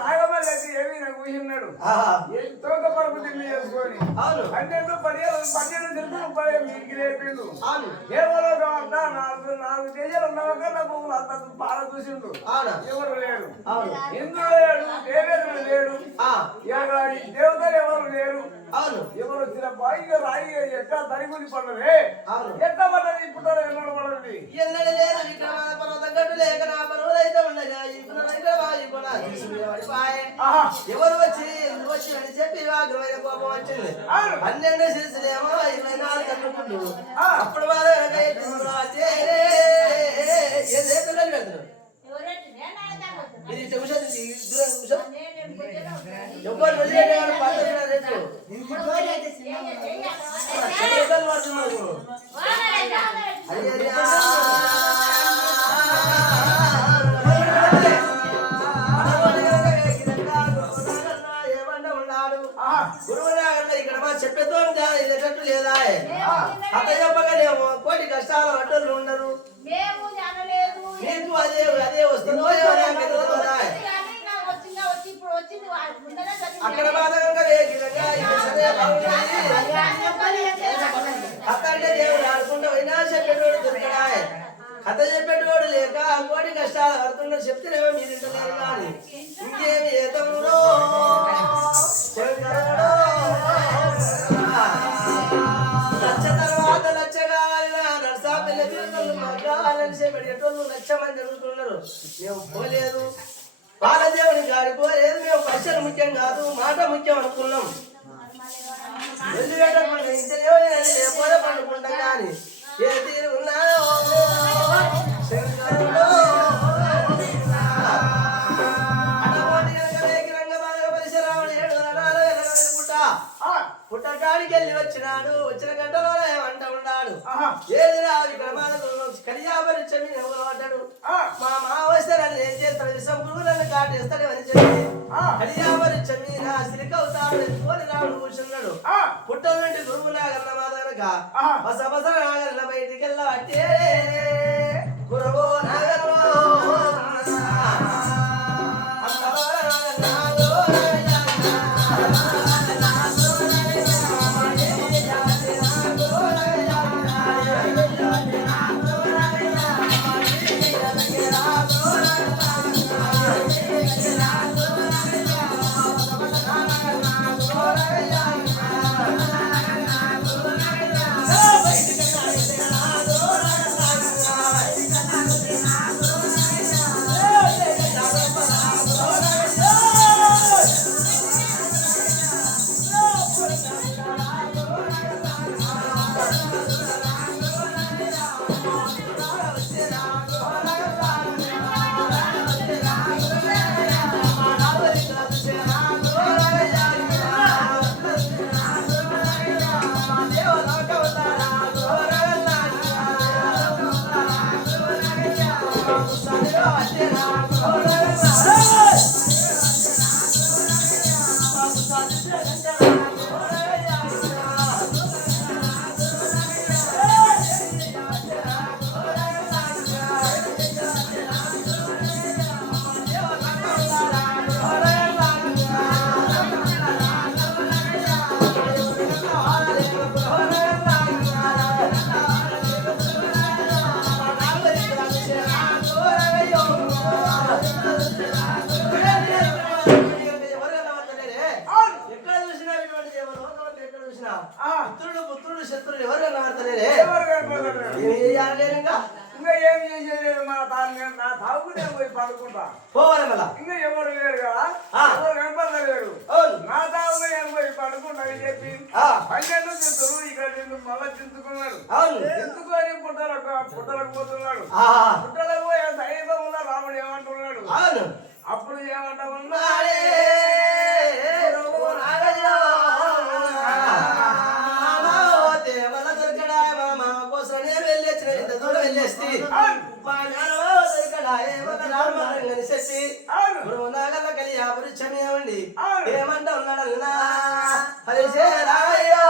నాగమల్లి ఏమి నాకు ఊహిన్నాడు తోక పరుపు తిండి చేసుకొని 12 తిరుగులు మీకు లేపిండు కేవలం నాలుగు దేశాలు ఉన్నాక నాకు అంత బాగా చూసిండు ఎవరు లేడు ఇంద్రుడు లేడు దేవేంద్రుడు లేడు దేవతలు ఎవరు లేరు ఎవరు వచ్చిన బాయిగా రాయి ఎట్లా తరిగులి పడరే ఎట్లా పడ్డది ఇప్పుడు ఎన్నడు పడది ఎన్నడు లేదు విక్రమాల పర్వతం గడ్డు లేక నా పరువులైతే ఉండగా ఎవరు వచ్చి ఎందుకు వచ్చి అని చెప్పి ఆగ్రహమైన కోపం వచ్చింది 12 శిరసులేమో 24 కట్టుకుంటు అప్పుడు వాళ్ళు చెప్పేతో ఇదట్టు లేదా అత్త చెప్పగలేమో కోటి కష్టాలు అడ్డలు ఉండరు నీకు అదే అదే వస్తుందో అక్కడ బాధకంగా వేగిరంగా అత్త అంటే దేవుడు ఆడుకుంటూ అయినా చెప్పేటోడు దొరికడా కథ చెప్పేటోడు లేక కోటి కష్టాలు పడుతున్నారు చెప్తేనేమో మీరు ఇంటలేరు కానీ ఇంకేమి ఏతములో లక్ష తర్వాత లక్షగా నర్సా పిల్ల లక్ష మంది జరుగుతున్నారు మేము పోలేదు బాలదేవుని గారి పోలేదు మేము పైసలు ముఖ్యం కాదు మాట ముఖ్యం అనుకున్నాం లేకపోతే పండుకుంటాం కానీ ఏ తీరు ఉన్నాయో శంకరుడు పుట్టకాడికి వెళ్ళి వచ్చినాడు వచ్చిన గంటలో వంట ఉన్నాడు ఏదిరా కడియాపరిచమి పడ్డాడు మా మావ వస్తే నన్ను ఏం చేస్తాడు విషం పురుగులను కాటేస్తాడు అని చెప్పి కడియాపరిచమి నా సిరికవుతాడు ఎత్తుకొని రాముడు కూర్చున్నాడు పుట్ట నుండి గురువు నాగన్న మా దగ్గర బస బస నాగన్న బయటికి వెళ్ళబట్టే గురువు నాగన్న పుత్రుడు శత్రుడు ఎవరు కనబడతలేరే ఇంకా ఏం చేసేది మా నా తాగు నేను పోయి పడుకుంటా పోవాలి మళ్ళా ఇంకా ఎవరు లేరు కదా ఎవరు కనపడలేడు నా తాగు నేను పోయి పడుకుంటా అని చెప్పి 12 చింతలు ఇక్కడ మళ్ళా చింతుకున్నాడు చింతుకొని పుట్టలకు పోతున్నాడు పుట్టలకు పోయి సమీపంలో రాముడు ఏమంటున్నాడు అప్పుడు ఏమంటా ఉన్నాడే ఏమంటా ఉన్నాడన్నా హరిశేరాయో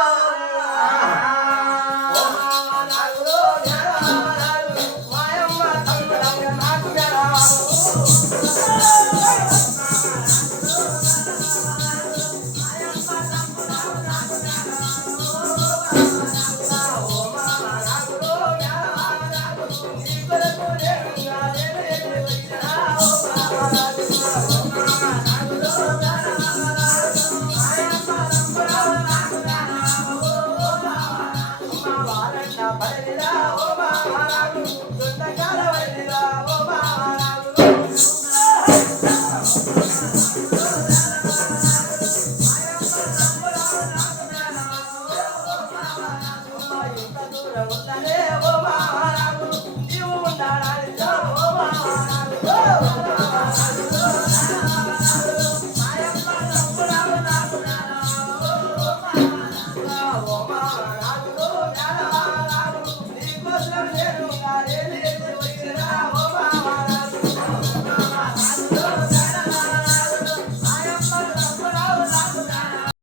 పడనిరా ఓ మామరాగు దొండకాల పడనిరా ఓ మామరాగు ఇంత దూరం ఉందనే ఓ మామరాగు నీవు ఉండాలని ఓ మామరాగు నీకోసం నేను వచ్చినా ఓ